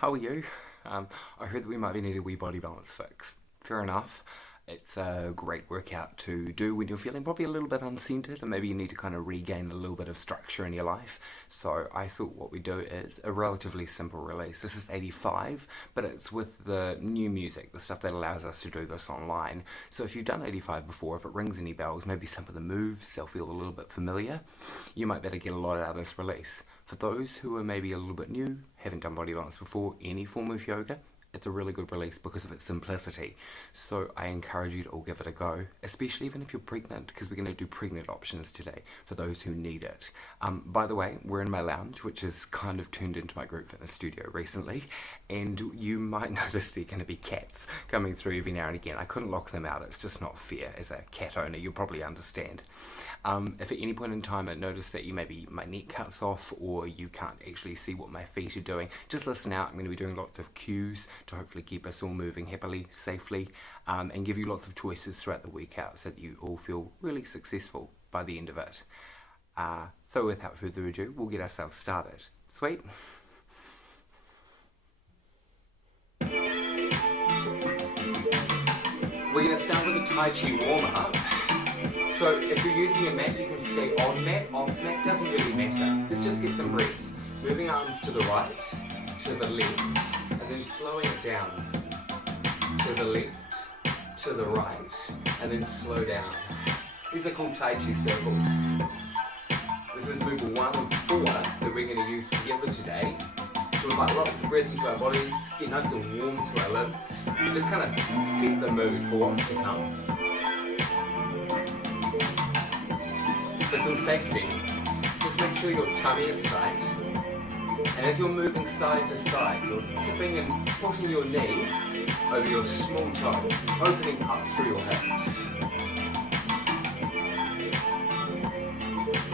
how are you? I heard that we might be needing a wee body balance fix. Fair enough. It's a great workout to do when you're feeling probably a little bit uncentered and maybe you need to kind of regain a little bit of structure in your life. So I thought what we do is a relatively simple release. This is 85, but it's with the new music, the stuff that allows us to do this online. So if you've done 85 before, if it rings any bells, maybe some of the moves, they'll feel a little bit familiar, you might better get a lot out of this release. For those who are maybe a little bit new, haven't done body balance before, any form of yoga, it's a really good release because of its simplicity. So I encourage you to all give it a go, especially even if you're pregnant, because we're going to do pregnant options today for those who need it. By the way, we're in my lounge, which has kind of turned into my group fitness studio recently, and you might notice there are going to be cats coming through every now and again. I couldn't lock them out, it's just not fair. As a cat owner, you'll probably understand. If at any point in time I notice that maybe my neck cuts off or you can't actually see what my feet are doing, just listen out. I'm going to be doing lots of cues to hopefully keep us all moving happily, safely, and give you lots of choices throughout the workout so that you all feel really successful by the end of it. So without further ado, we'll get ourselves started. Sweet? We're going to start with a Tai Chi warm-up. So if you're using a mat, you can stay on mat, off mat, doesn't really matter. Let's just get some breath. Moving arms to the right, to the left, and then slowing it down. To the left, to the right, and then slow down. These are called Tai Chi circles. This is move 1 of 4 that we're going to use together today. So we'll invite lots of breath into our bodies, get nice and warm through our limbs, and just kind of set the mood for what's to come. For some safety, just make sure your tummy is tight, and as you're moving side to side, you're tipping and putting your knee over your small toe, opening up through your hips.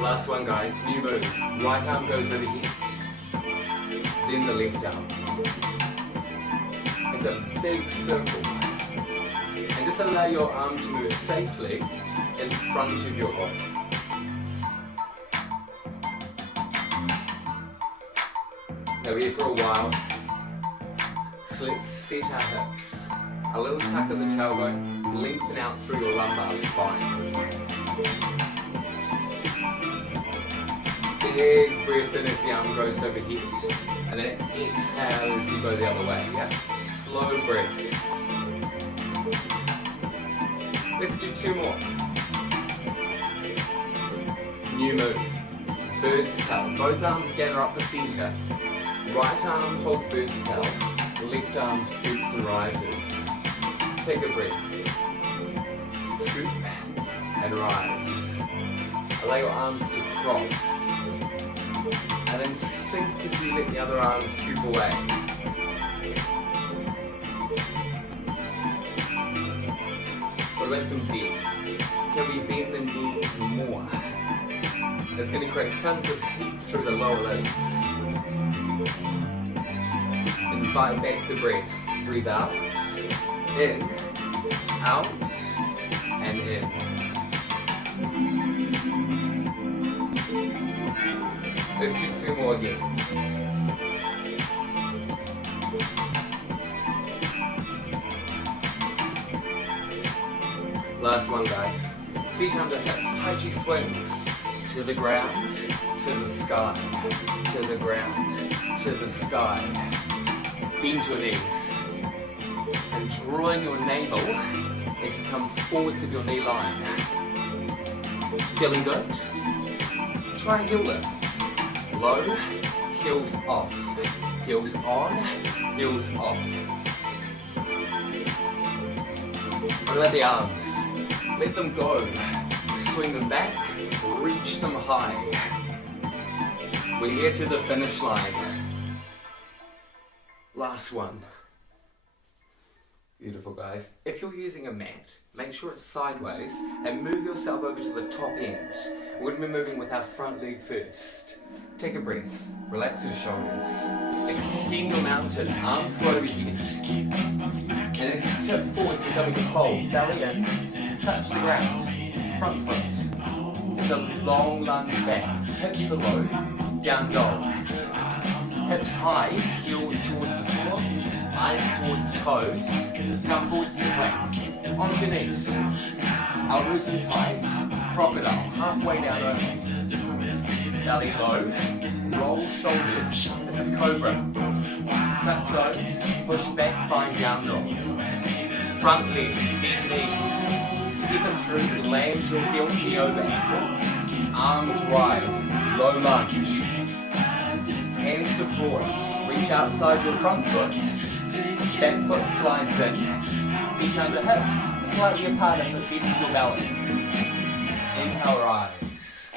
Last one, guys, new move. Right arm goes overhead, then the left arm. It's a big circle, and just allow your arm to move safely in front of your body. Now we're here for a while, so let's set our hips. A little tuck of the tailbone, lengthen out through your lumbar spine. Big breath in as the arm goes overhead, and then exhale as you go the other way, yeah? Slow breaths. Let's do 2 more. New move. Bird's tail. Both arms gather up the center. Right arm holds bird's tail, left arm scoops and rises. Take a breath. Scoop and rise. Allow your arms to cross. And then sink as you let the other arm scoop away. What about some depth? Can we bend the knees more? It's going to create tons of heat through the lower limbs. Invite back the breath. Breathe out, in, out, and in. Let's do 2 more again. Last one, guys. Feet under hips, Tai Chi swings. To the ground, to the sky, to the ground, to the sky. Bend your knees and draw in your navel as you come forwards of your knee line. Feeling good? Try a heel lift. Low, heels off. Heels on, heels off. What about the arms? Let them go. Swing them back, reach them high. We're here to the finish line. Last one. Beautiful, guys. If you're using a mat, make sure it's sideways and move yourself over to the top end. We're going to be moving with our front leg first. Take a breath. Relax your shoulders. Extend your mountain. Arms go overhead. And as you tip forwards, you're coming to fold. Belly in. Touch the ground. Front foot. It's a long lunge back. Hips are low. Down dog. hips high, heels towards the floor, eyes towards toes, come forwards to plank, onto your knees, elbows in tight, crocodile, halfway down over, belly low, roll shoulders, this is cobra, tuck toes, push back, find down dog, front leg, bend knees, step it through, land your heel, knee over ankle, arms rise, low lunge, hands to floor, reach outside your front foot, back foot slides in, feet under hips, slightly apart if it beats your balance. Inhale, rise.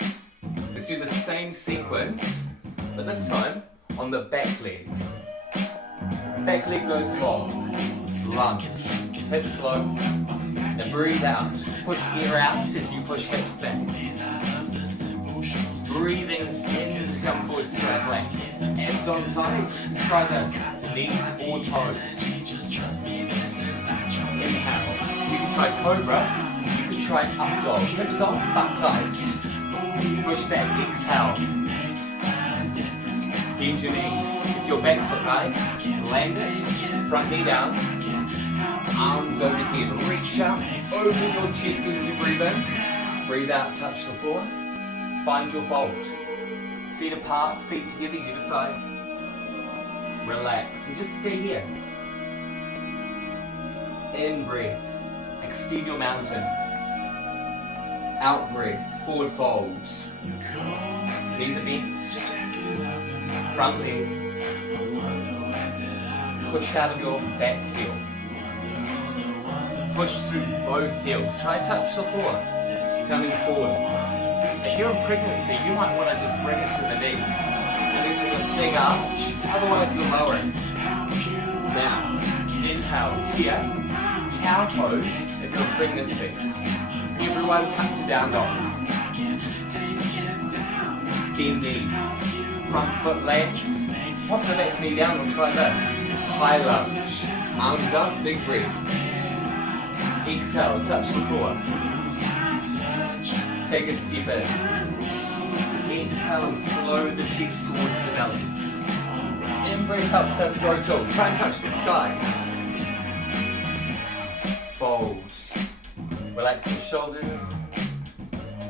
Let's do the same sequence, but this time on the back leg. Back leg goes long, lunge, hips low, and breathe out. Push air out as you push hips back. Breathing in to come forward straight plank. Abs on tight, try this, knees or toes. Inhale, you can try cobra, you can try up dog, hips off, butt tight. Push back, exhale. Bend your knees, it's your back foot guys, land it, front knee down, arms overhead, reach up, open your chest as you breathe in, breathe out, touch the floor. Find your fold. Feet apart, feet together, either side. Relax and just stay here. In breath, extend your mountain. Out breath, forward fold. Knees are bent. Front leg. Push out of your back heel. Push through both heels. Try touch the floor. Coming forwards. If you're in pregnancy, you might want to just bring it to the knees. Releasing a big arch, otherwise you'll lower it. Now, inhale here, cow pose if you're in pregnancy. Everyone tuck to down dog. Bend knees, front foot lands, pop the back knee down or try this. High lunge, arms up, big breath. Exhale, touch the floor. Take a step in. Exhale, flow the chest towards the belly. In-breath helps us grow tall. Try and touch the sky. Fold. Relax your shoulders.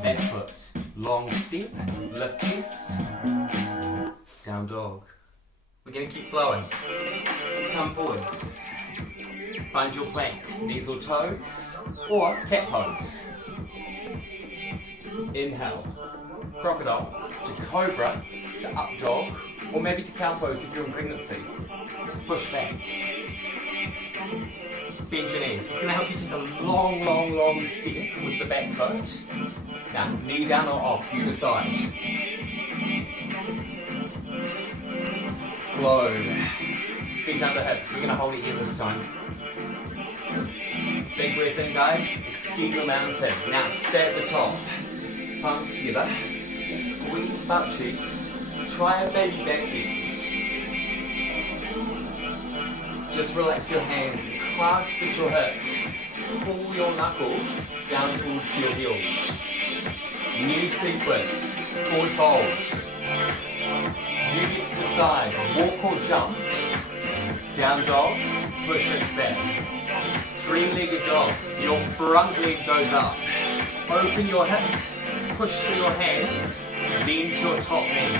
Back foot. Long step. Lift chest. Down dog. We're going to keep flowing. Come forwards. Find your plank. Knees or toes. Or cat pose. Inhale, crocodile, to cobra, to up dog, or maybe to cow pose if you're in pregnancy. Push back. Bend your knees. It's going to help you take a long, long, long step with the back foot. Now, knee down or off, you decide. Flow. Feet under hips. We're going to hold it here this time. Big breath in, guys. Extend your mountain. Now, stay at the top. Palms together, squeeze butt cheeks, try a baby back bend. Just relax your hands, clasp at your hips, pull your knuckles down towards your heels. New sequence, forward folds. You get to decide, walk or jump, down dog, push hips back. Three-legged dog, your front leg goes up, open your hips. Push through your hands, lean to your top knee.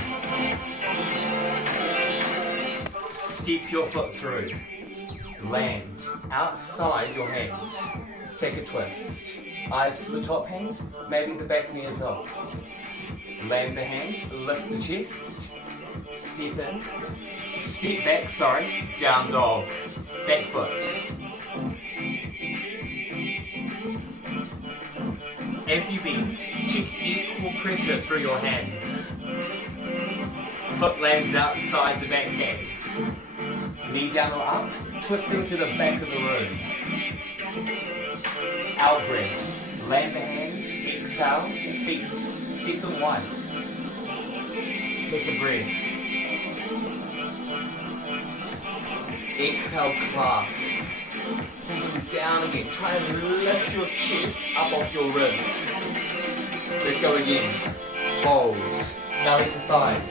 Step your foot through. Land outside your hands. Take a twist. Eyes to the top hand, maybe the back knee is off. Land the hand, lift the chest. Step in. Step back, down dog. Back foot. As you bend, check equal pressure through your hands. Foot lands outside the back hand. Knee down or up, twisting to the back of the room. Out breath. Land the hand, exhale, feet, step them wide. Take a breath. Exhale, clasp. Pull them down again. Try and lift your chest up off your ribs. Let's go again. Fold. Belly to thighs.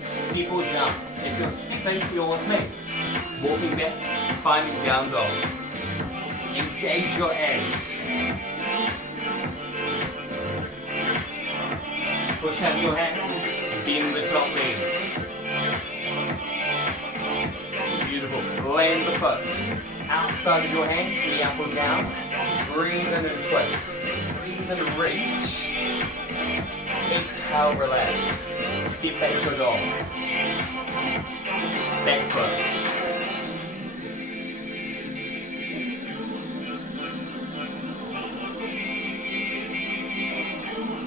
Step or jump. If if you're skipping, you're with me. Walking back, finding down dog. Engage your abs. Push out your hands, bend the top leg. Beautiful. Land the foot. Outside of your hands, knee up or down. Breathe in and twist. Breathe and reach. Exhale, relax. Step back to a dog. Back foot.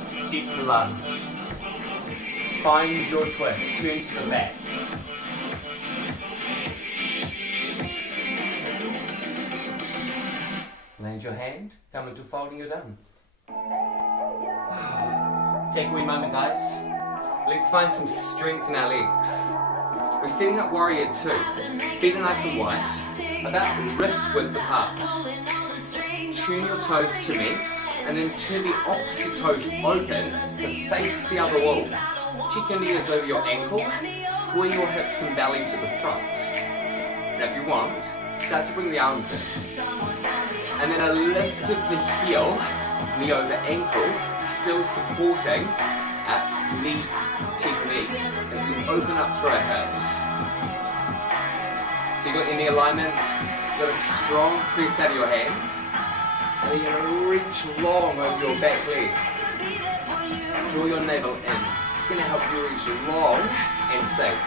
Step to lunge. Find your twist. Turn to the back. Land your hand. Come into folding, you're done. Take a wee moment, guys. Let's find some strength in our legs. We're setting up warrior 2. Feet are nice and wide, about wrist width apart. Turn your toes to me, and then turn the opposite toes open to face the other wall. Check your knees over your ankle, square your hips and belly to the front. Now if you want, start to bring the arms in. And then a lift of the heel, knee over ankle, still supporting knee technique as we open up through our hips. So you've got your knee alignment, you've got a strong press out of your hand, and then you're going to reach long over your back leg. Draw your navel in. It's going to help you reach long and safe.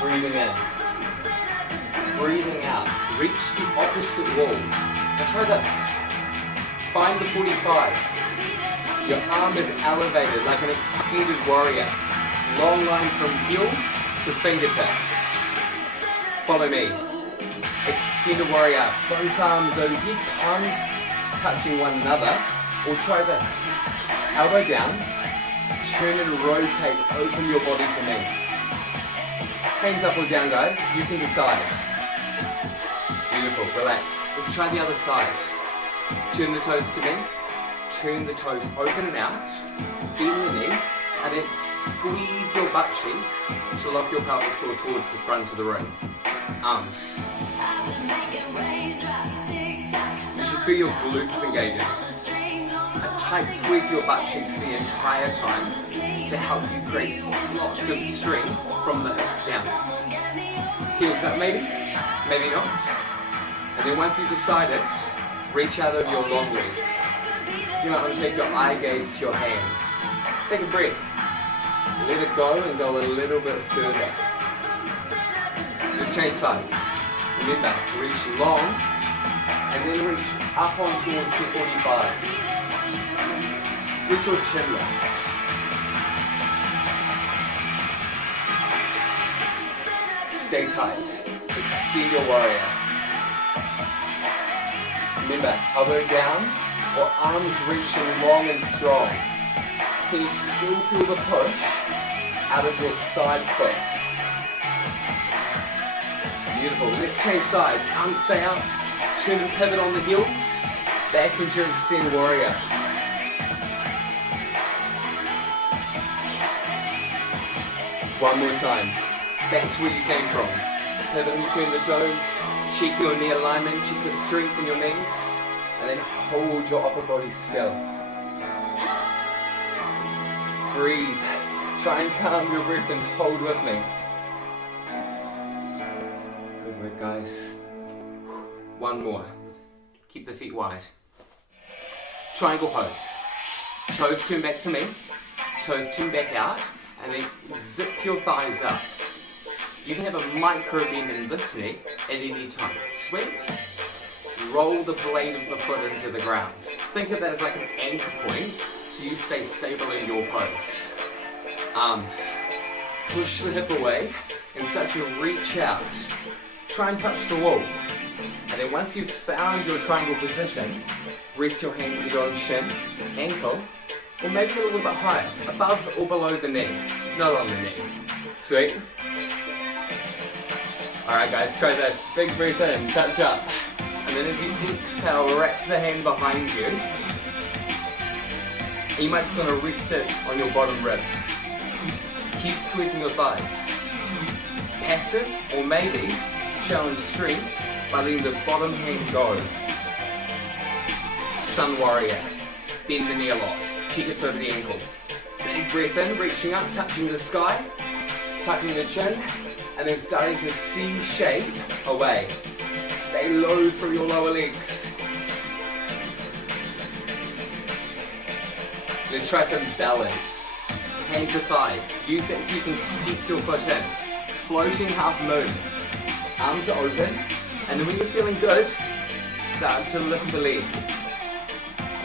Breathing in. Breathing out. Reach the opposite wall. Now try this. Find the 45. Your arm is elevated like an extended warrior. Long line from heel to fingertips. Follow me. Extended warrior. Both arms overhead, palms touching one another. Or try this. Elbow down. Turn and rotate. Open your body to me. Hands up or down, guys. You can decide. Beautiful. Relax. Let's try the other side. Turn the toes to me. Turn the toes open and out, bend the knee, and then squeeze your butt cheeks to lock your pelvic floor towards the front of the room. Arms. You should feel your glutes engaging. A tight squeeze your butt cheeks the entire time to help you create lots of strength from the hips down. Heels up maybe, maybe not. And then once you've decided, reach out over your long leg. You might want to take your eye gaze to your hands. Take a breath. Let it go and go a little bit further. Let's change sides. Remember, reach long and then reach up on towards the 45. With your chin lift. Stay tight. Extend your warrior. Remember, elbow down or arms reaching long and strong. Can you still feel the push out of your side foot? Beautiful. Let's change sides. Arms stay out. Turn and pivot on the heels. Back into your extend warrior. One more time. Back to where you came from. Pivot and turn the toes. Check your knee alignment. Check the strength in your knees. And then hold your upper body still. Breathe. Try and calm your breath and hold with me. Good work, guys. One more. Keep the feet wide. Triangle pose. Toes turn back to me. Toes turn back out. And then zip your thighs up. You can have a micro bend in this knee at any time. Sweet. Roll the blade of the foot into the ground. Think of that as like an anchor point so you stay stable in your pose. Arms. Push the hip away and start to reach out. Try and touch the wall. And then once you've found your triangle position, rest your hands either on shin, ankle, or maybe a little bit higher, above or below the knee, not on the knee. Sweet. Alright guys, try this. Big breath in, touch up. And then as you exhale, wrap the hand behind you. And you might just want to rest it on your bottom ribs. Keep squeezing your thighs. passive, or maybe challenge strength by letting the bottom hand go. Sun Warrior. Bend the knee a lot. Cheek-its over the ankle. Big breath in, reaching up, touching the sky, tucking the chin, and then starting to C-shape away. Stay low through your lower legs. Let's try some balance. Hand to thigh. Use it so you can step your foot in. Floating half moon. Arms are open. And then when you're feeling good, start to lift the leg.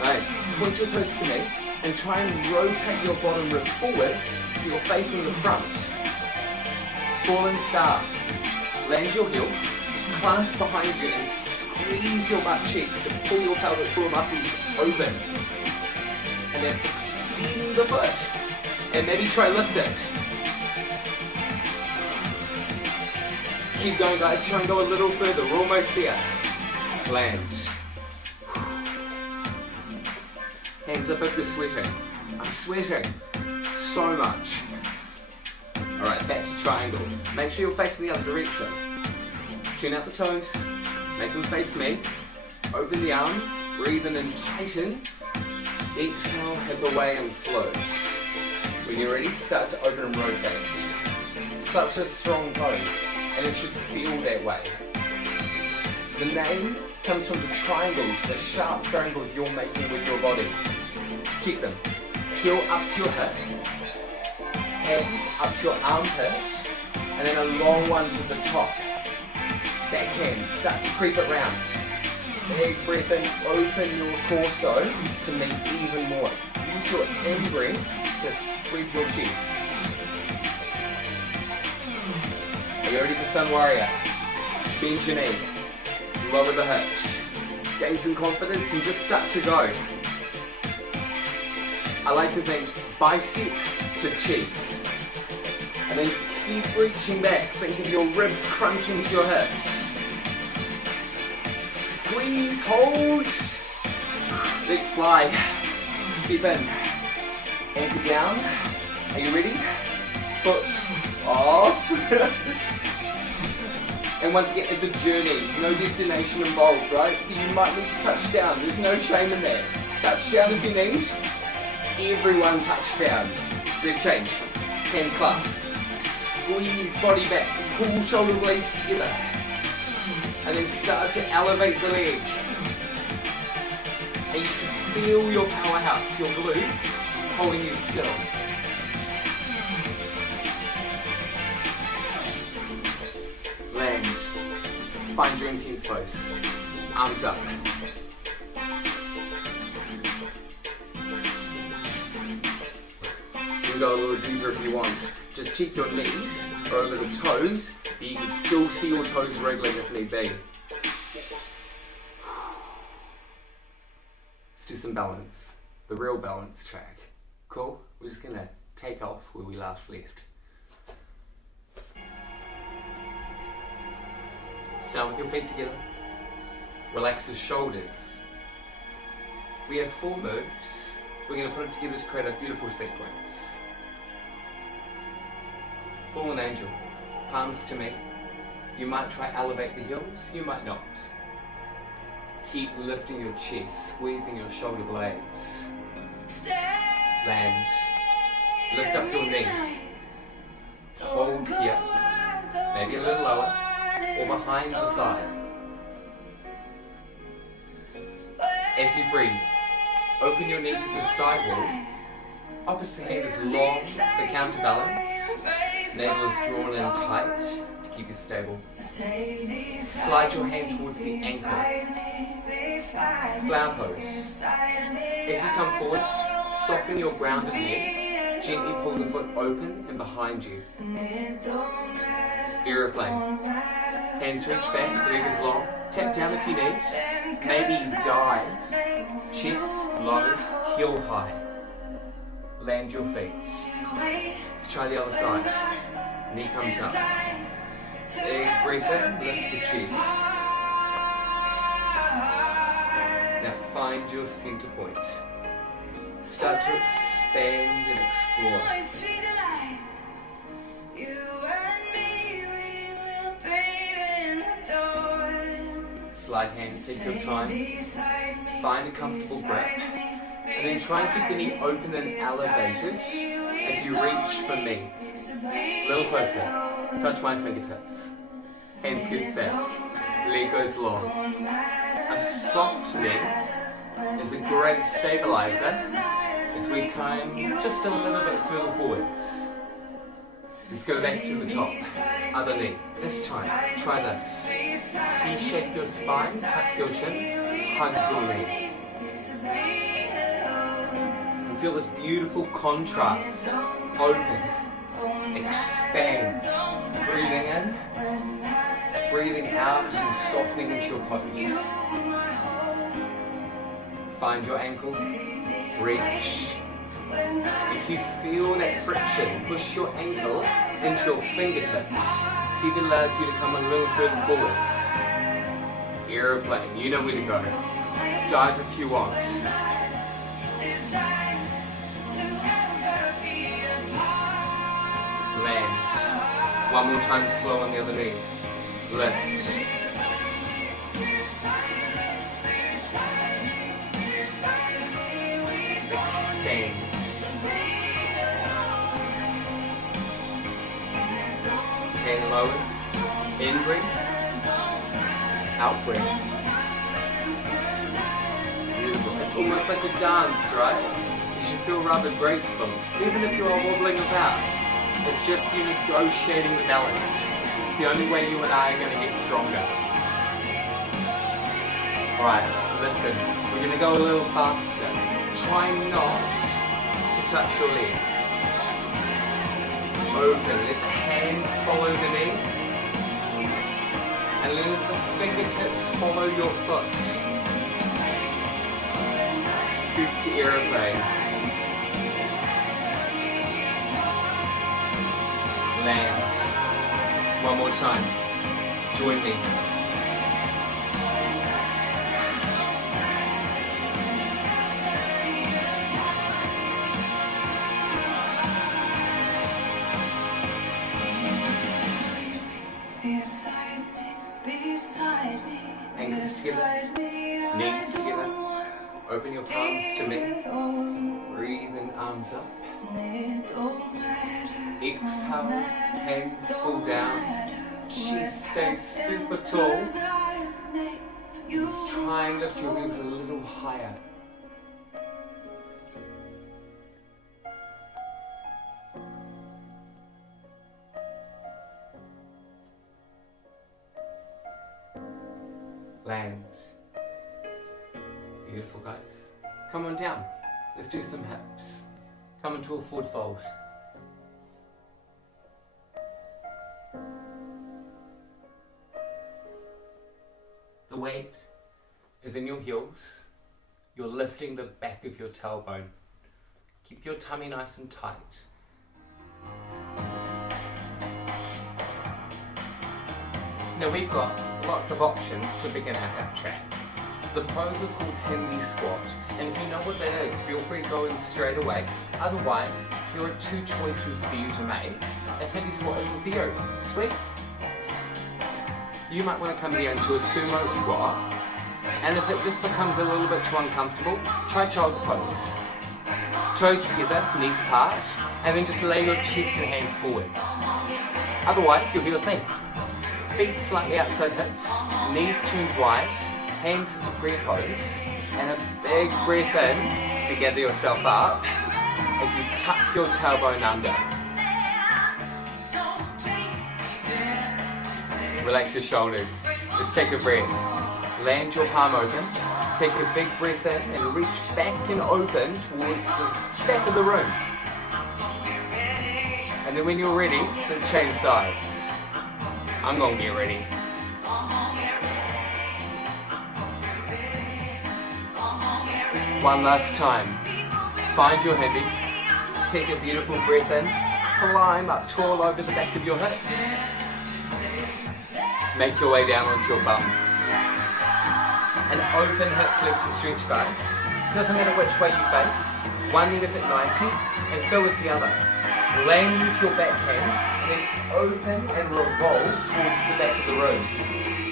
Nice. Point your toes to me and try and rotate your bottom rib forwards so you're facing the front. Fallen star. Land your heel. Clasp behind you and squeeze your butt cheeks to pull your pelvic floor muscles open. And then extend the foot. And maybe try lift it. Keep going, guys. Try and go a little further. We're almost there. Land. Hands up if you're sweating. I'm sweating so much. Alright, back to triangle. Make sure you're facing the other direction. Tune out the toes. Make them face me. Open the arms. Breathe in and tighten. Exhale, hip away and float. When you're ready, start to open and rotate. Such a strong pose, and it should feel that way. The name comes from the triangles, the sharp triangles you're making with your body. Check them. Heel up to your hip, hands up to your armpit, and then a long one to the top. Backhand, start to creep it round. Big breath in, open your torso to make even more. Use your in-breath to spread your chest. Are you ready for Sun Warrior? Bend your knee, lower the hips, gain some confidence and just start to go. I like to think bicep to cheek. And then keep reaching back, think of your ribs crunching to your hips. Squeeze, hold. Let's fly. Step in. Anchor down. Are you ready? Foot off. And once again, it's a journey. No destination involved, right? So you might need to touch down. There's no shame in that. Touch down if you need. Everyone touch down. Let's change. Hand clasp. Squeeze body back. Pull shoulder blades together. And then start to elevate the leg. And you should feel your powerhouse, your glutes, holding you still. Land. Find your intense pose. Arms up. You can go a little deeper if you want. Just check your knees over the toes. But you can still see your toes wriggling if need be. Let's do some balance. The real balance track. Cool? We're just gonna take off where we last left. Stand with your feet together. Relax your shoulders. We have 4 moves. We're gonna put it together to create a beautiful sequence. Fallen angel. Palms to me. You might try elevate the heels, you might not. Keep lifting your chest, squeezing your shoulder blades. Land. Lift up your knee. Hold here. Maybe a little lower. Or behind the thigh. As you breathe, open your knee to the side wall. Opposite hand is long for counterbalance. Navel is drawn in tight to keep you stable. Slide your hand towards the ankle. Flower pose. As you come forward, soften your grounded knee. Gently pull the foot open and behind you. Aeroplane. Hands reach back, leg is long. Tap down if you need. Maybe dive. Chest low, heel high. Land your feet. Let's try the other side. Knee comes up. Big breath in, lift the chest. Now find your center point. Start to expand and explore. Slide hands, take your time. Find a comfortable grip. And then try and keep the knee open and elevated as you reach for me. A little closer. Touch my fingertips. Hands get back. Leg goes long. A soft knee is a great stabilizer as we climb just a little bit further forwards. Let's go back to the top. Other knee. This time, try this. C-shape your spine, tuck your chin, hug your knee. And feel this beautiful contrast. Open. Expand. Breathing in. Breathing out and softening into your pose. Find your ankle. Reach. If you feel that friction, push your ankle into your fingertips. See if it allows you to come a little further forwards. Aeroplane, you know where to go. Dive if you want. Land. One more time slow on the other knee. Lift. Extend. Hand lowers. In breath. Out breath. Beautiful. It's almost like a dance, right? You should feel rather graceful, even if you're wobbling about. It's just you negotiating the balance. It's the only way you and I are going to get stronger. Right, listen. We're going to go a little faster. Try not to touch your leg. Open. Let the hand follow the knee. And let the fingertips follow your foot. Scoop to aeroplane. Land. One more time. Join me. Ankles together, knees together, open your palms to me, breathe and arms up, exhale, hands fall down, chest stays super tall, just try and lift your heels a little higher. Land. Beautiful, guys. Come on down. Let's do some hips. Come into a forward fold. The weight is in your heels. You're lifting the back of your tailbone. Keep your tummy nice and tight. Now we've got lots of options to begin our hip track. The pose is called Hindi squat, and if you know what that is, feel free to go in straight away. Otherwise, there are two choices for you to make if Hindi squat isn't for you. Sweet? You might want to come here into a sumo squat, and if it just becomes a little bit too uncomfortable, try child's pose. Toes together, knees apart, and then just lay your chest and hands forwards. Otherwise, you'll be with me. Feet slightly outside hips, knees turned wide, hands into prayer pose, and a big breath in to gather yourself up as you tuck your tailbone under. Relax your shoulders. Let's take a breath. Land your palm open, take a big breath in and reach back and open towards the back of the room. And then when you're ready, let's change sides. I'm gonna get ready. One last time. Find your Hindi. Take a beautiful breath in. Climb up tall over the back of your hips. Make your way down onto your bum. An open hip flexor stretch, guys. Doesn't matter which way you face. One leg is at 90 and so is the other. Land into your back hand. Then open and revolve towards the back of the room.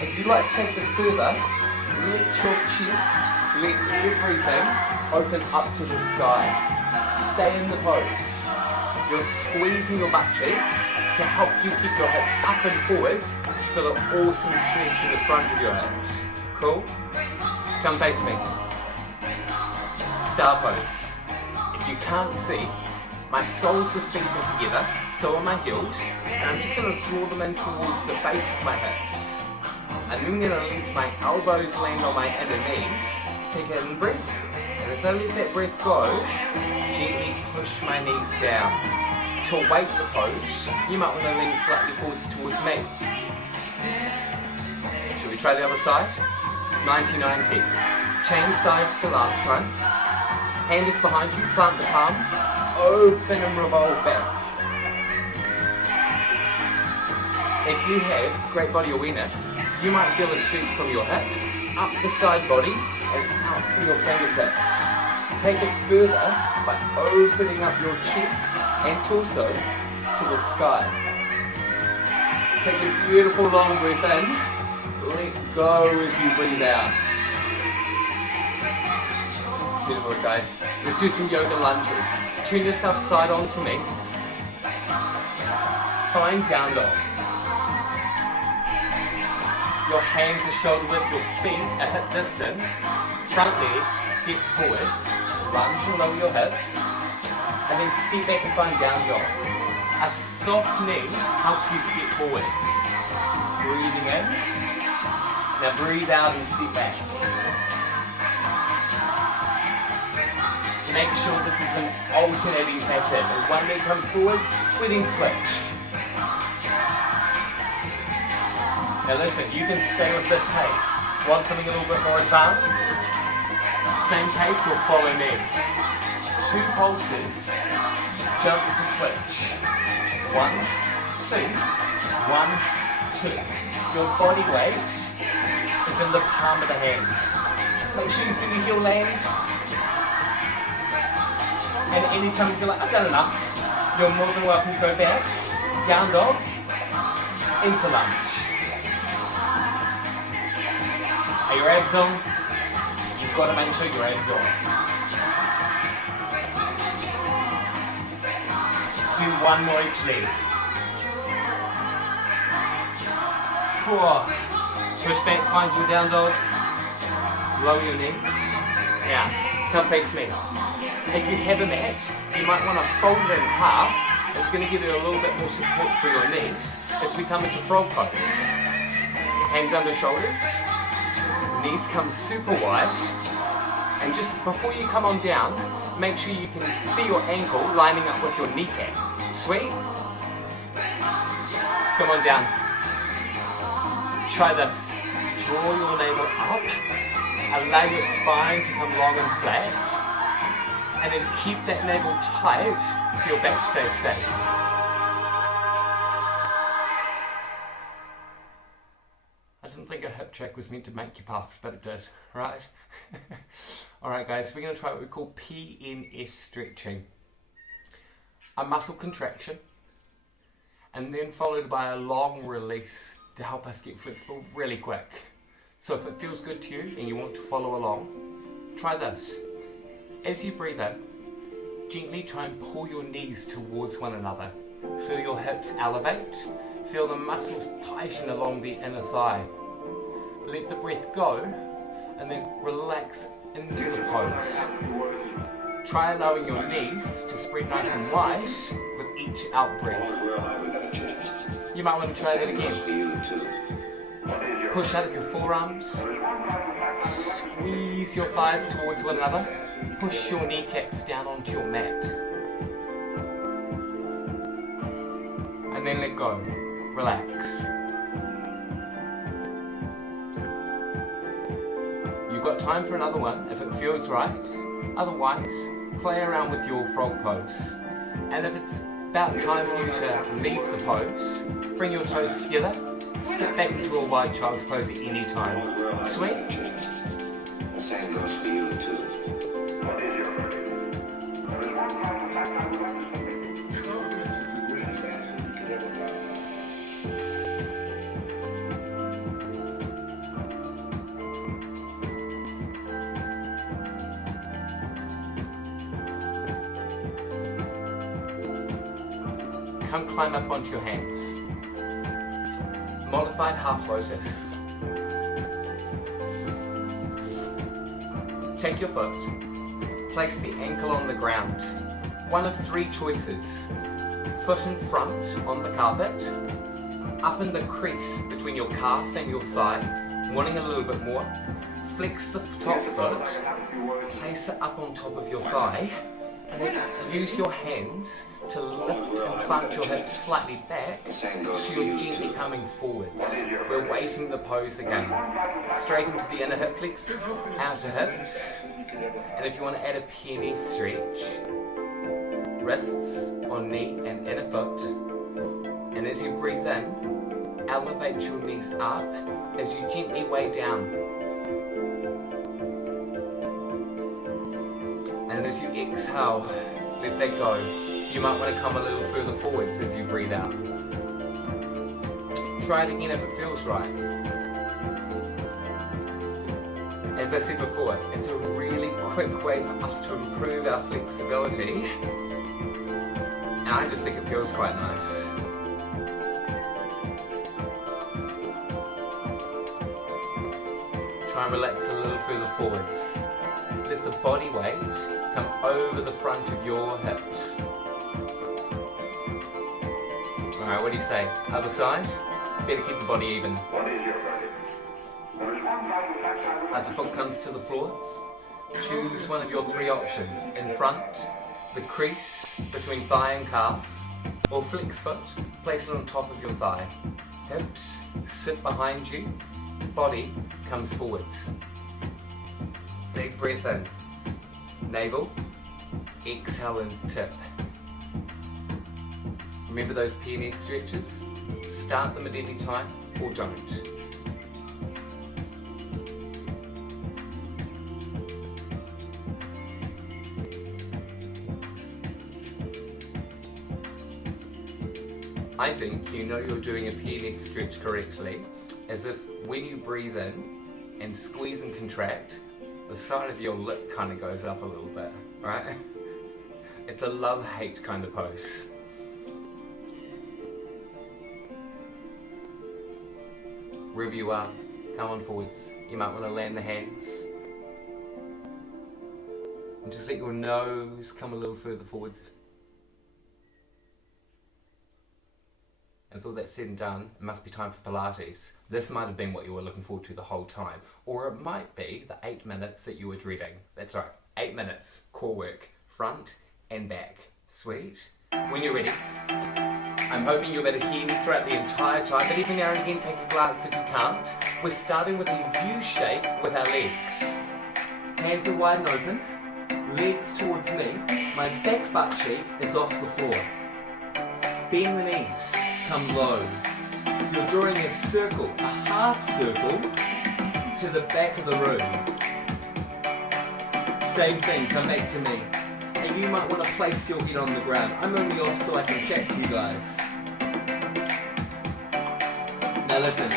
If you'd like to take this further, Let your chest, let everything open up to the sky. Stay in the pose. You're squeezing your butt cheeks to help you keep your hips up and forwards to feel an awesome stretch in the front of your hips. Cool? Come face me. Star pose. If you can't see, my soles of feet are together, so are my heels, and I'm just going to draw them in towards the base of my hips. And then I'm going to let my elbows land on my inner knees. Take an in breath, and as I let that breath go, gently push my knees down. To weight the pose, you might want to lean slightly forwards towards me. Should we try the other side? 90-90. Change sides to last time. Hand is behind you, plant the palm, open and revolve back. If you have great body awareness, you might feel a stretch from your hip, up the side body, and out through your fingertips. Take it further by opening up your chest and torso to the sky. Take a beautiful long breath in, let go as you breathe out. Beautiful guys. Let's do some yoga lunges. Turn yourself side on to me. Find down dog. Your hands are shoulder width, your feet are hip distance. Front leg steps forwards, lunge below your hips, and then step back and find down dog. A soft knee helps you step forwards. Breathing in. Now breathe out and step back. Make sure this is an alternating pattern. As one leg comes forwards, we then switch. Now listen, you can stay with this pace. Want something a little bit more advanced? Same pace or follow me. 2 pulses, jump to switch. 1, 2, 1, 2. Your body weight is in the palm of the hand. Make sure you feel your heel land. And anytime you feel like, I've done enough, you're more than welcome to go back, down dog, into lunge. Are your abs on? You've got to make sure your abs are on. Do 1 more each leg. Push back, find your down dog. Lower your knees. Now, come face me. If you have a mat, you might want to fold it in half. It's going to give you a little bit more support for your knees as we come into frog pose. Hands under shoulders, knees come super wide, and just before you come on down, make sure you can see your ankle lining up with your kneecap. Sweet? Come on down. Try this. Draw your navel up, allow your spine to come long and flat. And then keep that navel tight so your back stays safe. I didn't think a hip track was meant to make you puff, but it did, right? Alright guys, we're going to try what we call PNF stretching. A muscle contraction, and then followed by a long release to help us get flexible really quick. So if it feels good to you and you want to follow along, try this. As you breathe in, gently try and pull your knees towards one another. Feel your hips elevate. Feel the muscles tighten along the inner thigh. Let the breath go and then relax into the pose. Try allowing your knees to spread nice and wide with each out breath. You might want to try that again. Push out of your forearms. Squeeze your thighs towards one another. Push your kneecaps down onto your mat. And then let go. Relax. You've got time for another one if it feels right. Otherwise, play around with your frog pose. And if it's about time for you to leave the pose, bring your toes together. Sit back into a wide child's pose at any time. Sweet? The same goes for you too. What is your verdict? come climb up onto your hands. Modified half lotus. Take your foot, place the ankle on the ground. One of three choices. Foot in front on the carpet, up in the crease between your calf and your thigh, wanting a little bit more. Flex the top foot, place it up on top of your thigh, and then use your hands to lift and plant your hips slightly back so you're gently coming forwards. We're weighting the pose again. Straight into the inner hip flexors, outer hips, and if you want to add a PNF stretch, wrists on knee and inner foot, and as you breathe in, elevate your knees up as you gently weigh down. And as you exhale, let that go. You might want to come a little further forwards as you breathe out. Try it again if it feels right. As I said before, it's a really quick way for us to improve our flexibility. And I just think it feels quite nice. Try and relax a little further forwards. Let the body weight come over the front of your hips. Alright, what do you say? Other side? Better keep the body even. Other foot comes to the floor. Choose one of your three options. In front, the crease between thigh and calf, or flex foot, place it on top of your thigh. Hips sit behind you, body comes forwards. Big breath in, navel, exhale and tip. Remember those PNF stretches? Start them at any time or don't. I think you know you're doing a PNF stretch correctly, as if when you breathe in and squeeze and contract, the side of your lip kind of goes up a little bit, right? It's a love-hate kind of pose. Wherever you are, come on forwards. You might want to land the hands. And just let your nose come a little further forwards. And with all that said and done, it must be time for Pilates. This might have been what you were looking forward to the whole time. Or it might be the 8 minutes that you were dreading. That's right, 8 minutes, core work, front and back. Sweet. When you're ready, I'm hoping you'll be able to hear me throughout the entire time, but even now and again, take a glance if you can't. We're starting with a U shape with our legs. Hands are wide and open, legs towards me. My back butt cheek is off the floor. Bend the knees. Come low. You're drawing a circle, a half circle, to the back of the room. Same thing, come back to me. And you might want to place your head on the ground. I'm only off so I can chat to you guys. Now listen,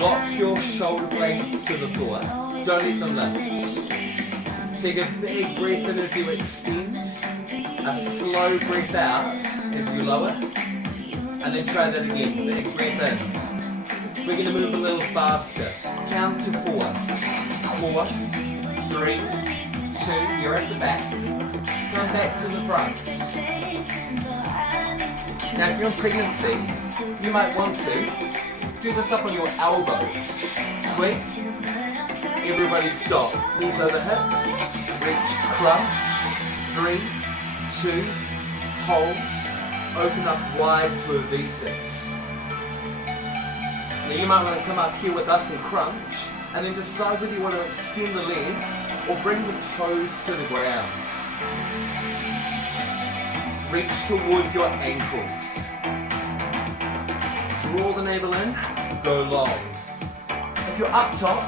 lock your shoulder blades to the floor. Don't let them lift. Take a big breath in as you extend. A slow breath out as you lower. And then try that again. Big breath in. We're going to move a little faster. Count to 4. 4, 3, 2. You're at the back. Come back to the front. Now if you're in pregnancy, you might want to do this up on your elbows. Sweet. Everybody stop. Knees over hips. Reach, crunch. 3, 2, hold. Open up wide to a V6. Now you might want to come up here with us and crunch, and then decide whether you want to extend the legs or bring the toes to the ground. Reach towards your ankles. Draw the navel in, go long. If you're up top,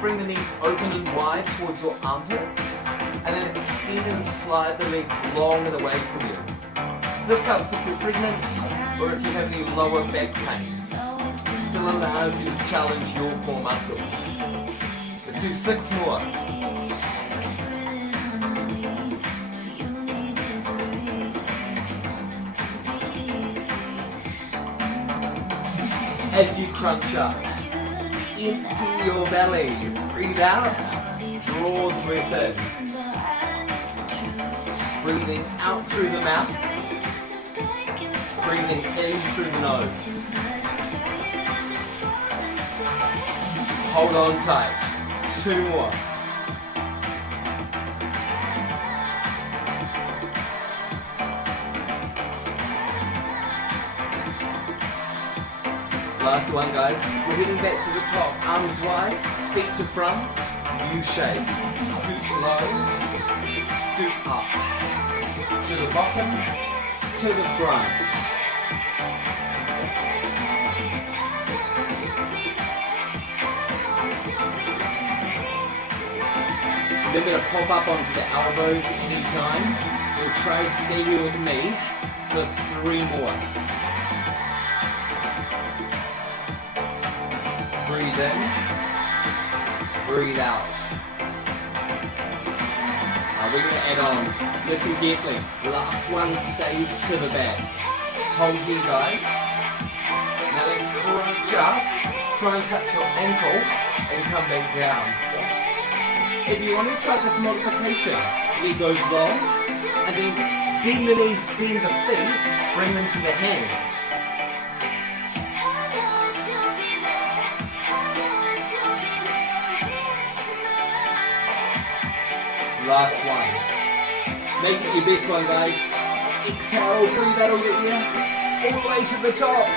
bring the knees open and wide towards your armpits, and then extend and slide the legs long and away from you. This helps if you're pregnant or if you have any lower back pains. It still allows you to challenge your core muscles. Let's do 6 more. As you crunch up, empty your belly. Breathe out, draw the breath in. Breathing out through the mouth. Breathing in through the nose. Hold on tight. 2 more. Last one, guys. We're heading back to the top. Arms wide, feet to front, U shape. Scoop low, scoop up. To the bottom, to the front. They're going to pop up onto the elbows anytime. We'll try to stay here with me for 3 more. Breathe in, breathe out. Now we're going to add on. Listen carefully. Last one stays to the back. Hold here, guys. Now let's crunch up. Try and touch your ankle and come back down. If you want to try this modification, leg goes long, and then bend the knees, bend the feet, bring them to the hands. Last one. Make it your best one, guys. Exhale, breathe out all your air, all the way to the top.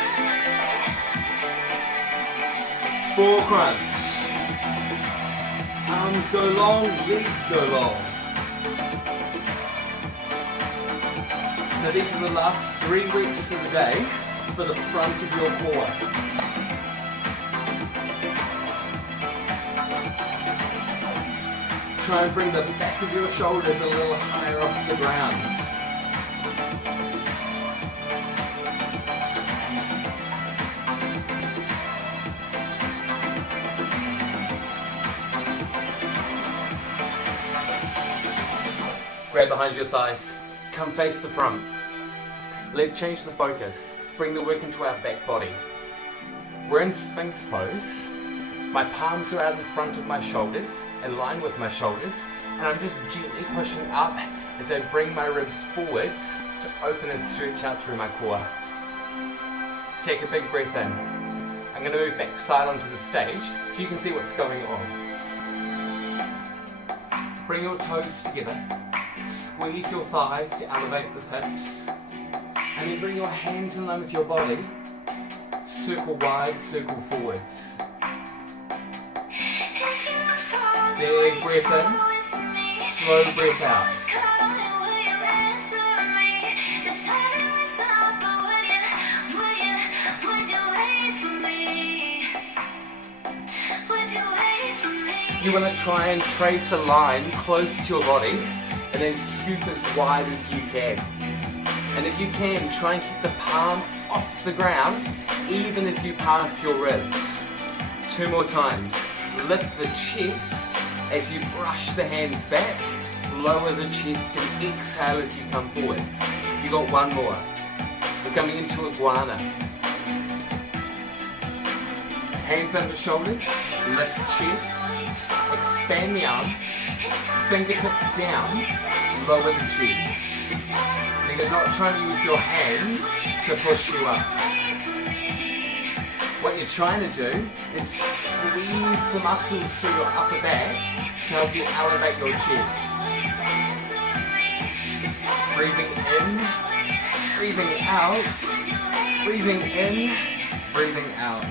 4 crunch. Arms go long, legs go long. Now these are the last 3 reps of the day for the front of your core. Try and bring the back of your shoulders a little higher off the ground. Grab behind your thighs. Come face the front. Let's change the focus. Bring the work into our back body. We're in Sphinx pose. My palms are out in front of my shoulders, in line with my shoulders, and I'm just gently pushing up as I bring my ribs forwards to open and stretch out through my core. Take a big breath in. I'm going to move back side onto the stage so you can see what's going on. Bring your toes together. Squeeze your thighs to elevate the hips. And then bring your hands in line with your body. Circle wide, circle forwards. Big breath in, slow breath out. You want to try and trace a line close to your body and then scoop as wide as you can. And if you can, try and keep the palm off the ground even as you pass your ribs. 2 more times. Lift the chest as you brush the hands back, lower the chest and exhale as you come forwards. You got 1 more. We're coming into iguana. Hands under shoulders, lift chest, expand the arms, fingertips down, lower the chest. So you're not trying to use your hands to push you up. What you're trying to do is squeeze the muscles through your upper back to help you elevate your chest. Breathing in, breathing out, breathing in, breathing out.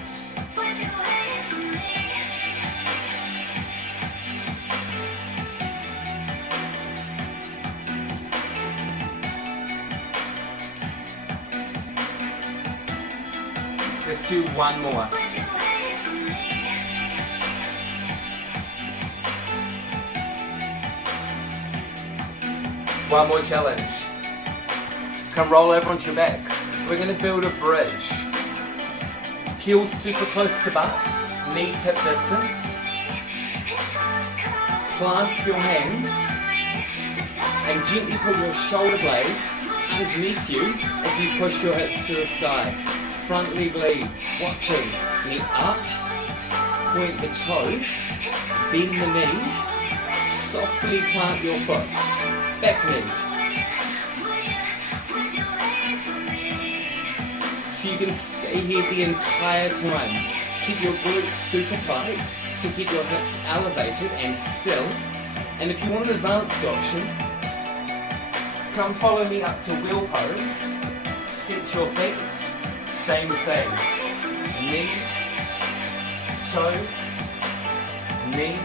Let's do 1 more. One more challenge. Come roll over onto your backs. We're going to build a bridge. Heels super close to butt, knees hip distance. Clasp your hands and gently pull your shoulder blades underneath you as you push your hips to the side. front leg leads. Watching. Knee up. Point the toe. Bend the knee. Softly plant your foot. Back knee. So you can stay here the entire time. Keep your glutes super tight. So keep your hips elevated and still. And if you want an advanced option, come follow me up to wheel pose. Set your feet. Same thing. Knee, toe, knee.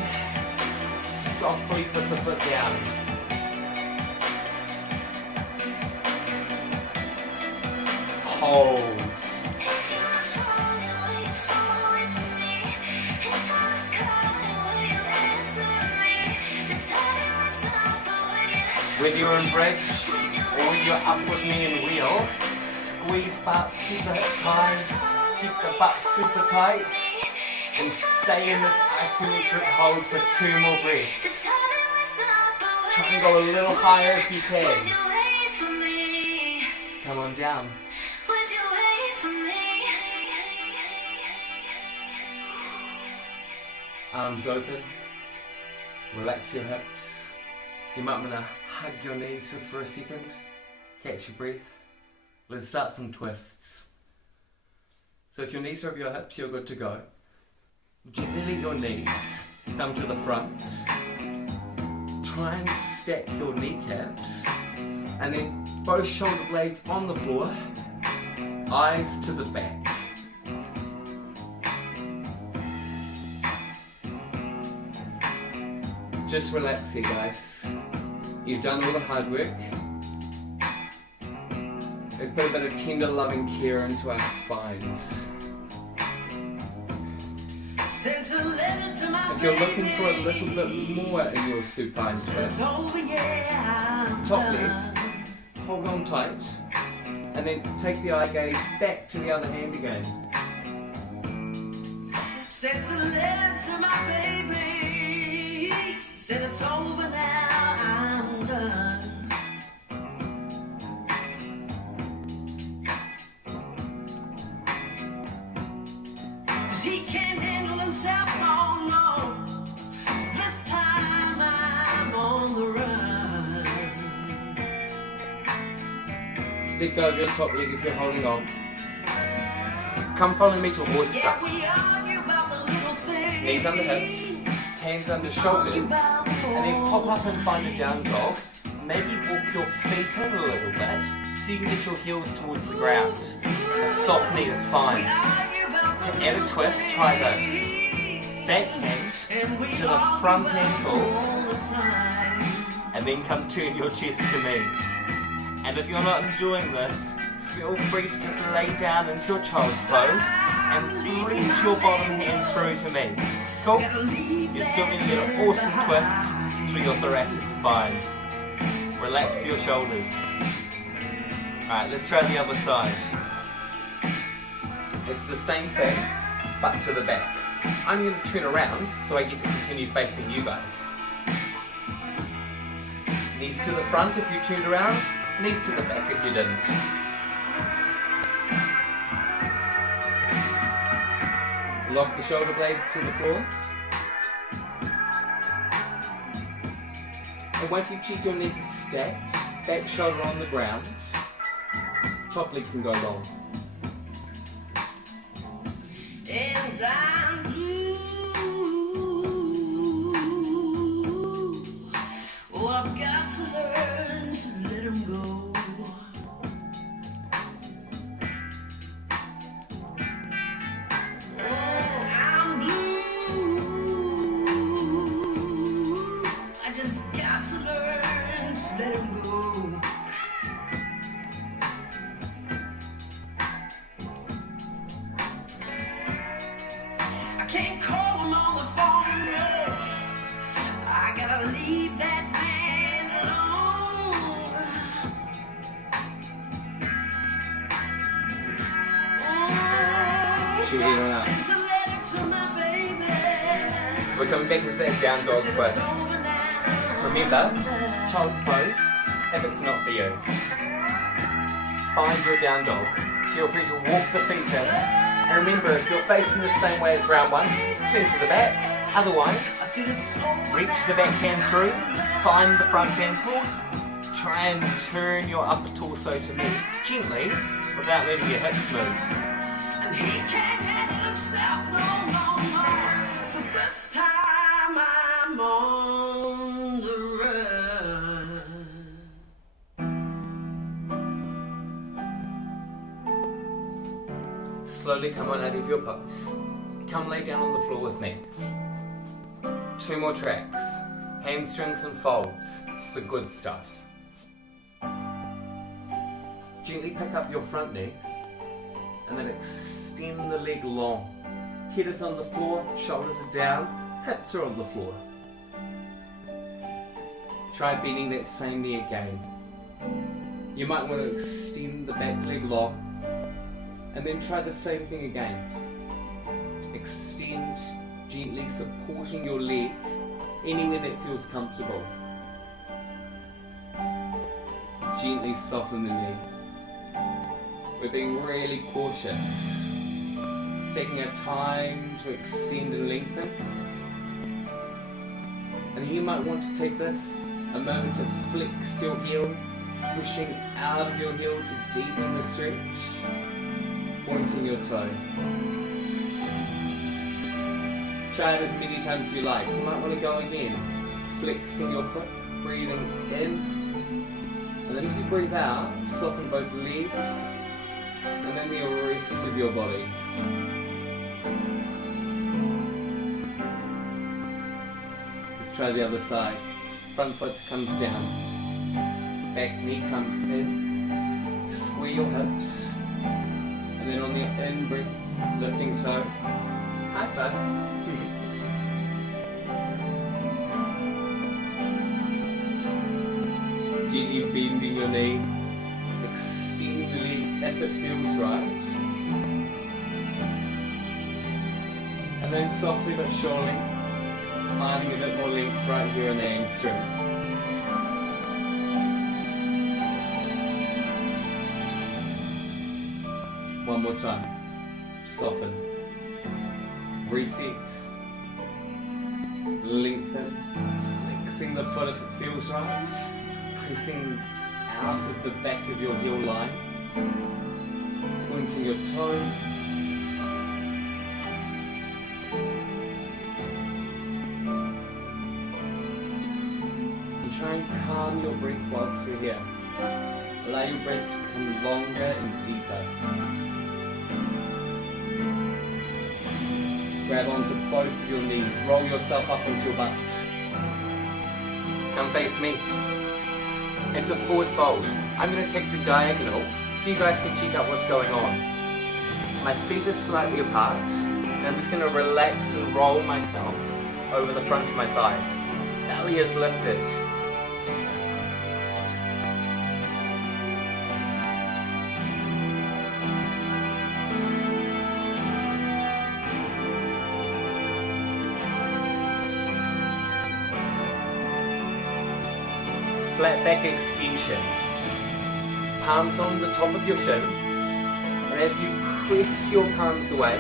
Softly put the foot down. Hold. Whether you're in bridge or whether you're up with me in wheel, squeeze butt, keep the hips high, keep the butt super tight, and stay in this isometric hold for 2 more breaths. Try and go a little higher if you can. Come on down. Arms open. Relax your hips. You might want to hug your knees just for a second. Catch your breath. Let's start some twists. So if your knees are over your hips, you're good to go. Gently let your knees come to the front. Try and stack your kneecaps. And then both shoulder blades on the floor. Eyes to the back. Just relax here, guys. You've done all the hard work. Let's put a bit of tender, loving care into our spines. If you're looking for a little bit more in your supine twist, top leg, hold on tight, and then take the eye gaze back to the other hand again. Sent a letter to my baby, said it's over now, I'm done. Cause he can't handle himself, no, no. So this time I'm on the run. Let go of your top leg if you're holding on. Come follow me to horse stance. Knees under hips, hands under shoulders, and then pop up and find a down dog. Maybe walk your feet in a little bit so you can get your heels towards the ground. A soft knee is fine. To add a twist, try this. Back hand to the front ankle, and then come turn your chest to me. And if you're not enjoying this, feel free to just lay down into your child's pose and reach your bottom hand through to me. Cool? You're still going to get an awesome twist through your thoracic spine. Relax your shoulders. Alright, let's try the other side. It's the same thing, but to the back. I'm going to turn around so I get to continue facing you guys. Knees to the front if you turned around, knees to the back if you didn't. Lock the shoulder blades to the floor. And once you check your knees are stacked, back shoulder on the ground, top leg can go long. And I'm blue. Oh, I've got to learn to let him go. Can't call him on the phone, no. I gotta leave that man alone. Oh, sent a letter to my baby. We're coming back into that down dog twist. Remember, child's pose, if it's not for you. Find your down dog. feel free to walk the feet in. And remember, if you're facing the same way as round one, turn to the back. Otherwise, reach the back hand through, find the front ankle, try and turn your upper torso to meet gently without letting your hips move. And he can't handle himself, no. So this time I'm on the run. Slowly come on out of your pose. Come lay down on the floor with me. 2 more tracks. Hamstrings and folds. It's the good stuff. Gently pick up your front knee and then extend the leg long. Head is on the floor, shoulders are down, hips are on the floor. Try bending that same knee again. You might want to extend the back leg long and then try the same thing again. Extend, gently supporting your leg anywhere that feels comfortable. Gently soften the knee. We're being really cautious, taking our time to extend and lengthen. And you might want to take this a moment to flex your heel, pushing out of your heel to deepen the stretch, pointing your toe. Try it as many times as you like. You might want to go again, flexing your foot, breathing in, and then as you breathe out, soften both leg and then the rest of your body. Let's try the other side. Front foot comes down, back knee comes in, square your hips, and then on the in breath, lifting toe. High five. Gently bending your knee, extend the leg if it feels right, and then softly but surely finding a bit more length right here in the hamstring. One more time, soften, reset, lengthen, flexing the foot if it feels right. Pressing out of the back of your heel line, pointing your toe, and try and calm your breath whilst you're here. Allow your breath to become longer and deeper. Grab onto both of your knees, roll yourself up onto your butt. Come face me. It's a forward fold. I'm going to take the diagonal so you guys can check out what's going on. My feet are slightly apart and I'm just going to relax and roll myself over the front of my thighs. Belly is lifted. Flat back extension. Palms on the top of your shins, and as you press your palms away,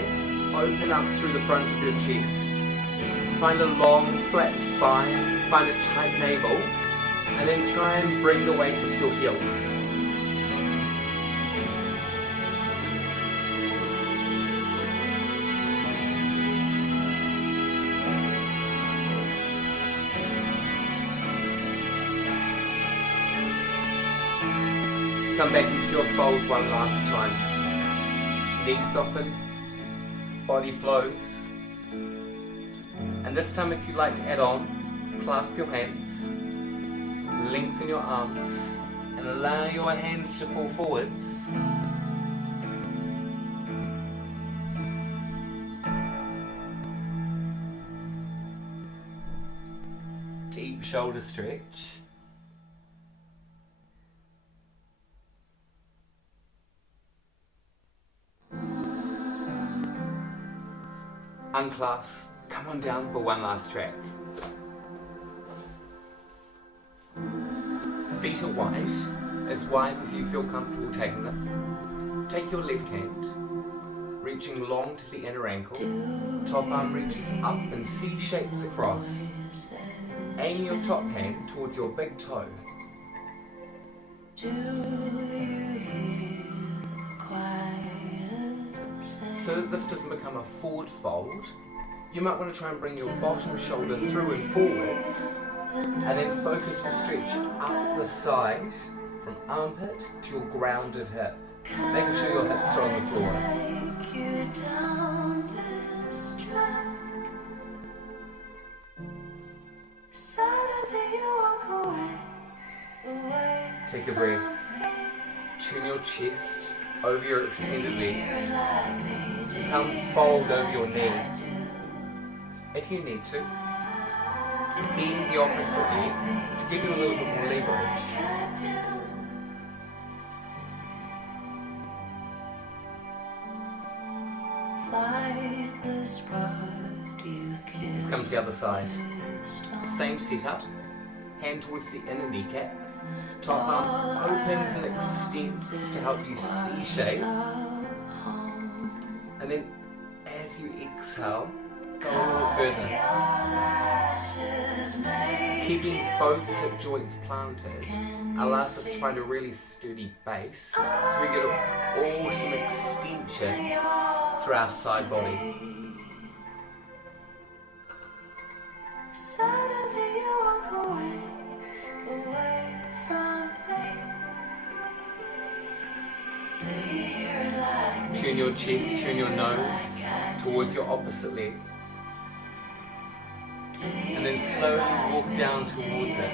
open up through the front of your chest. Find a long, flat spine, find a tight navel, and then try and bring the weight into your heels. Come back into your fold one last time. Knees soften, body flows. And this time if you'd like to add on, clasp your hands, lengthen your arms, and allow your hands to pull forwards. Deep shoulder stretch. Unclasp, come on down for one last track. Feet are wide as you feel comfortable taking them. Take your left hand, reaching long to the inner ankle. Top arm reaches up and C shapes across. Aim your top hand towards your big toe. So that this doesn't become a forward fold, you might want to try and bring your bottom shoulder through and forwards, and then focus the stretch up the side from armpit to your grounded hip, making sure your hips are on the floor. Take a breath. Turn your chest over your extended leg. Come fold over your knee. If you need to, bend the opposite leg to give you a little bit more leverage. Let's come to the other side. Same setup. Hand towards the inner kneecap. Top arm opens and extends to help you C-shape. And then as you exhale, go a little further. Keeping both hip joints planted allows us to find a really sturdy base, so we get an awesome extension through our side body. Suddenly you walk away from me. Do you hear it like me? Turn your chest, turn your nose towards your opposite leg. And then slowly walk down towards it.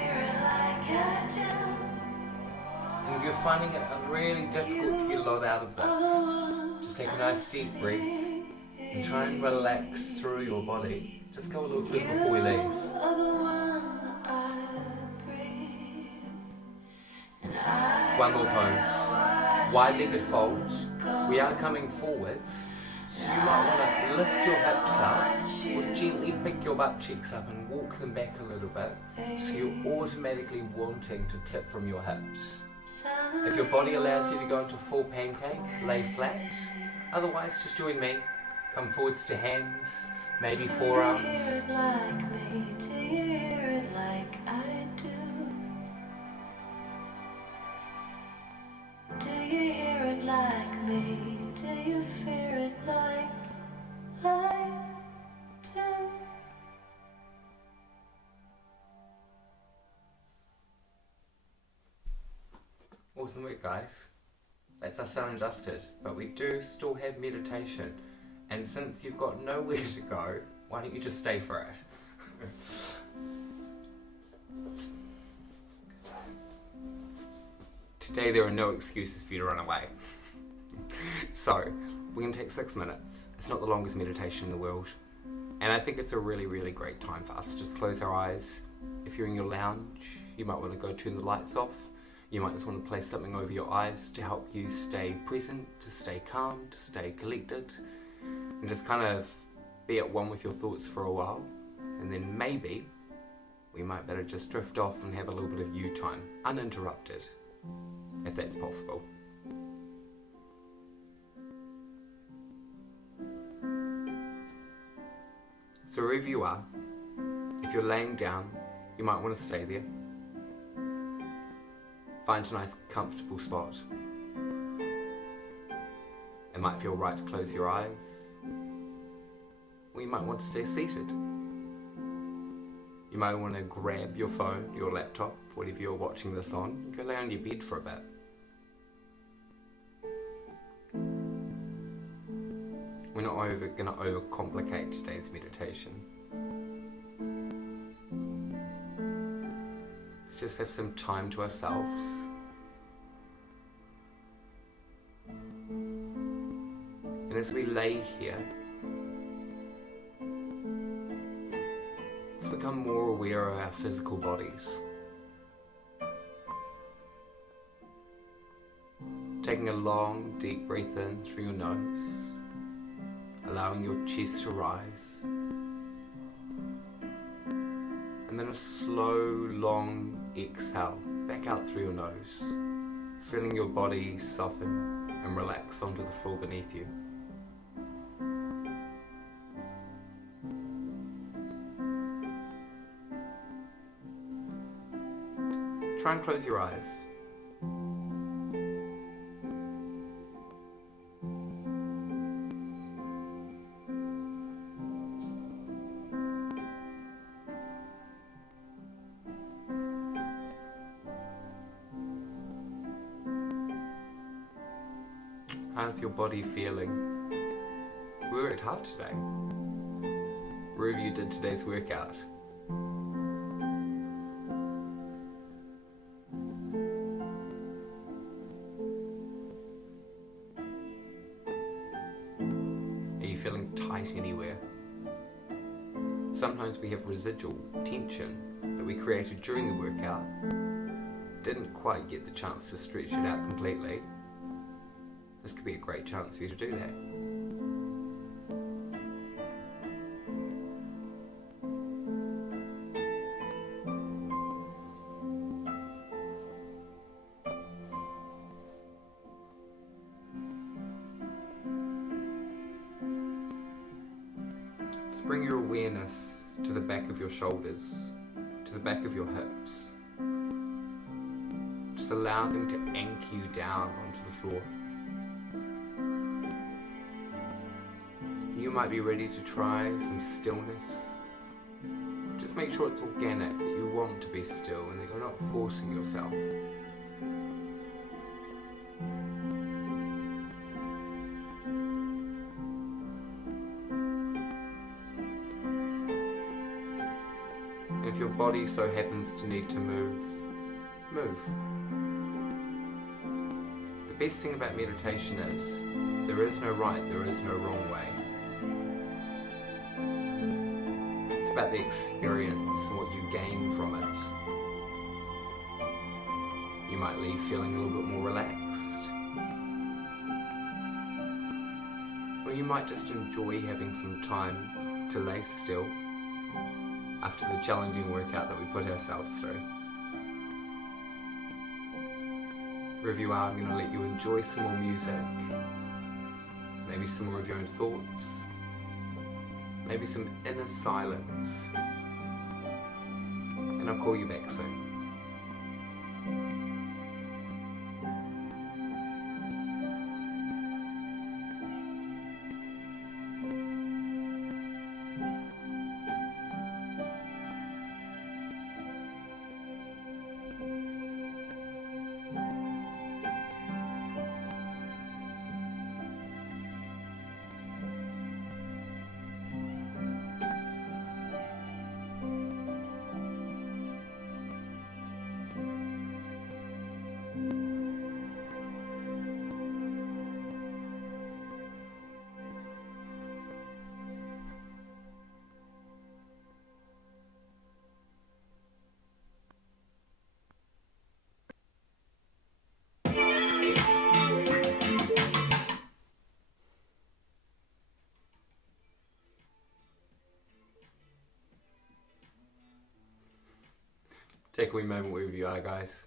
And if you're finding it really difficult to get a lot out of this, just take a nice deep breath and try and relax through your body. Just go a little further before we leave. One more pose. Wide-legged fold. We are coming forwards. So you might want to lift your hips up or gently pick your butt cheeks up and walk them back a little bit, so you're automatically wanting to tip from your hips. If your body allows you to go into full pancake, lay flat. Otherwise, just join me. Come forwards to hands, maybe forearms. Do you hear it like me? Do you fear it like I do? Awesome work, guys. That's us done and dusted, but we do still have meditation. And since you've got nowhere to go, why don't you just stay for it? Today there are no excuses for you to run away. So, we can take 6 minutes. It's not the longest meditation in the world. And I think it's a really, really great time for us to just close our eyes. If you're in your lounge, you might want to go turn the lights off. You might just want to place something over your eyes to help you stay present, to stay calm, to stay collected. And just kind of be at one with your thoughts for a while. And then maybe we might better just drift off and have a little bit of you time, uninterrupted, if that's possible. So wherever you are, if you're laying down, you might want to stay there. Find a nice comfortable spot. It might feel right to close your eyes, or you might want to stay seated. You might want to grab your phone, your laptop, whatever you're watching this on, and go lay on your bed for a bit. We're not going to overcomplicate today's meditation. Let's just have some time to ourselves. And as we lay here, let's become more aware of our physical bodies. Taking a long, deep breath in through your nose, allowing your chest to rise. And then a slow, long exhale back out through your nose, feeling your body soften. and relax onto the floor beneath you. Try and close your eyes. How's your body feeling? We worked hard today. Wherever you did today's workout. Are you feeling tight anywhere? Sometimes we have residual tension that we created during the workout. Didn't quite get the chance to stretch it out completely. This could be a great chance for you to do that. Just bring your awareness to the back of your shoulders, to the back of your hips. Just allow them to anchor you down onto the floor. You might be ready to try some stillness. Just make sure it's organic, that you want to be still and that you're not forcing yourself. And if your body so happens to need to move, move. The best thing about meditation is there is no right, there is no wrong way. It's about the experience and what you gain from it. You might leave feeling a little bit more relaxed. Or you might just enjoy having some time to lay still after the challenging workout that we put ourselves through. Wherever you are, I'm going to let you enjoy some more music, maybe some more of your own thoughts, maybe some inner silence, and I'll call you back soon. Take a wee moment wherever you are, guys.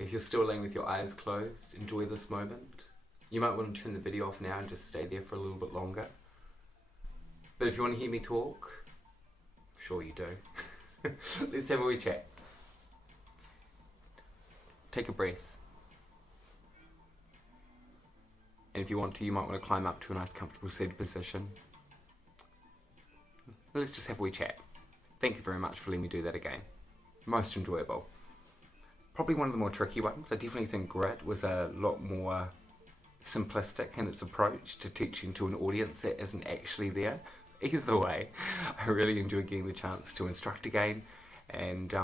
If you're still laying with your eyes closed, enjoy this moment. You might want to turn the video off now and just stay there for a little bit longer. But if you want to hear me talk, I'm sure you do. Let's have a wee chat. Take a breath. And if you want to, you might want to climb up to a nice comfortable seated position. Let's just have a wee chat. Thank you very much for letting me do that again. Most enjoyable. Probably one of the more tricky ones. I definitely think Grit was a lot more simplistic in its approach to teaching to an audience that isn't actually there. Either way, I really enjoy getting the chance to instruct again, and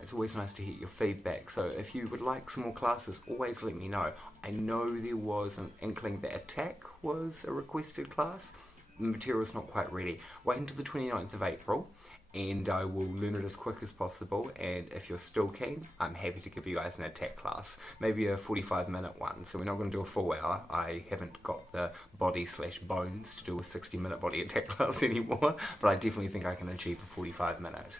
it's always nice to hear your feedback. So if you would like some more classes, always let me know. I know there was an inkling that Attack was a requested class. The material's not quite ready. Wait until the 29th of April. And I will learn it as quick as possible, and if you're still keen, I'm happy to give you guys an attack class, maybe a 45-minute one. So we're not going to do a full hour. I haven't got the body/bones to do a 60-minute body attack class anymore, but I definitely think I can achieve a 45-minute.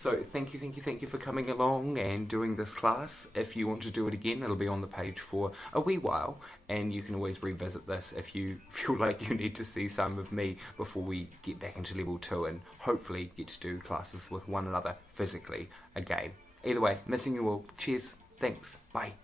So thank you for coming along and doing this class. If you want to do it again, it'll be on the page for a wee while, and you can always revisit this if you feel like you need to see some of me before we get back into level 2 and hopefully get to do classes with one another physically again. Either way, missing you all. Cheers. Thanks. Bye.